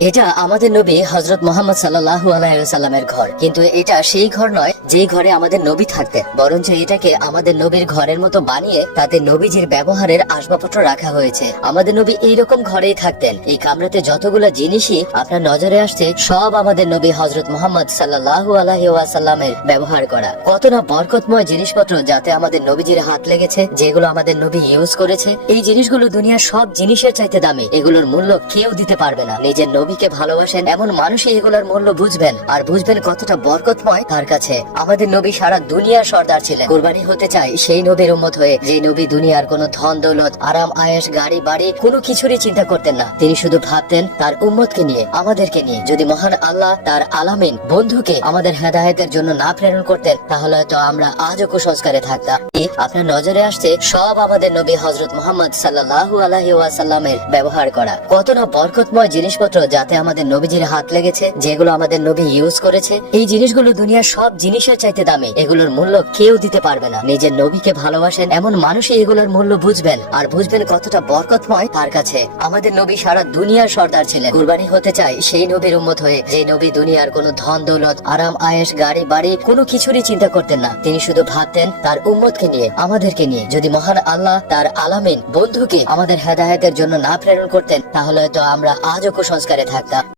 এটা আমাদের নবী হযরত মুহাম্মদ সাল্লাল্লাহু আলাইহি ওয়াসাল্লামের ঘর, কিন্তু এটা সেই ঘর নয় যে ঘরে আমাদের নবী থাকতেন, বরঞ্চ এটাকে আমাদের নবীর ঘরের মতো বানিয়ে তাতে নবীজির ব্যবহারের আসবাবপত্র রাখা হয়েছে। আমাদের নবী এইরকম ঘরেই থাকতেন। এই কামরাতে যতগুলো জিনিসই আপনার নজরে আসছে সব আমাদের নবী হযরত মুহাম্মদ সাল্লাল্লাহু আলাইহি ওয়াসাল্লামের ব্যবহার করা। কত না বরকতময় জিনিসপত্র যাতে আমাদের নবীজির হাত লেগেছে, যেগুলো আমাদের নবী ইউজ করেছে। এই জিনিসগুলো দুনিয়ার সব জিনিসের চাইতে দামি, এগুলোর মূল্য কেউ দিতে পারবে না। নিজের নবীকে ভালোবাসেন এমন মানুষই এগুলোর মূল্য বুঝবেন, আর বুঝবেন কতটা বরকতময় তার কাছে। আমাদের নবী সারা দুনিয়ার সর্দার ছিলেন। কুরবানি হতে চাই সেই নবীর উম্মত হয়ে, যে নবী দুনিয়ার কোনো ধন দৌলত, আরাম আয়েশ, গাড়ি বাড়ি কোনো কিছুরই চিন্তা করতেন না। তিনি শুধু ভাবতেন তার উম্মতকে নিয়ে, আমাদেরকে নিয়ে। যদি মহান আল্লাহ তার আলামিন বন্ধুকে আমাদের হেদায়েতের জন্য না প্রেরণ করতেন, তাহলে তো আমরা আজও কুসংস্কারে থাকতাম। আপনার নজরে আসছে সব আমাদের নবী হযরত মুহাম্মদ সাল্লাল্লাহু আলাইহি ওয়াসাল্লামের ব্যবহার করা। কত না বরকতময় জিনিসপত্র যাতে আমাদের নবীজির হাত লেগেছে, যেগুলো আমাদের নবী ইউজ করেছে। এই জিনিসগুলো দুনিয়ার সব জিনিসের চাইতে দামি, এগুলোর মূল্য কেউ দিতে পারবে না। নিজের নবীকে ভালোবাসেন এমন মানুষই এগুলোর মূল্য বুঝবেন, আর বুঝবেন কতটা বরকতময় তার কাছে। আমাদের নবী সারা দুনিয়ার সর্দার ছিলেন। কুরবানি হতে চাই সেই নবীর উম্মত হয়ে, যে নবী দুনিয়ার কোনো ধন দৌলত, আরাম আয়েশ, গাড়ি বাড়ি কোনো কিছুরই চিন্তা করতেন না। তিনি শুধু ভাবতেন তার উম্মতকে নিয়ে, আমাদেরকে নিয়ে। যদি মহান আল্লাহ তার আলামিন বন্ধুকে আমাদের হেদায়েতের জন্য না প্রেরণ করতেন, তাহলে তো আমরা আজও কুসংস্কারে থাকতাম।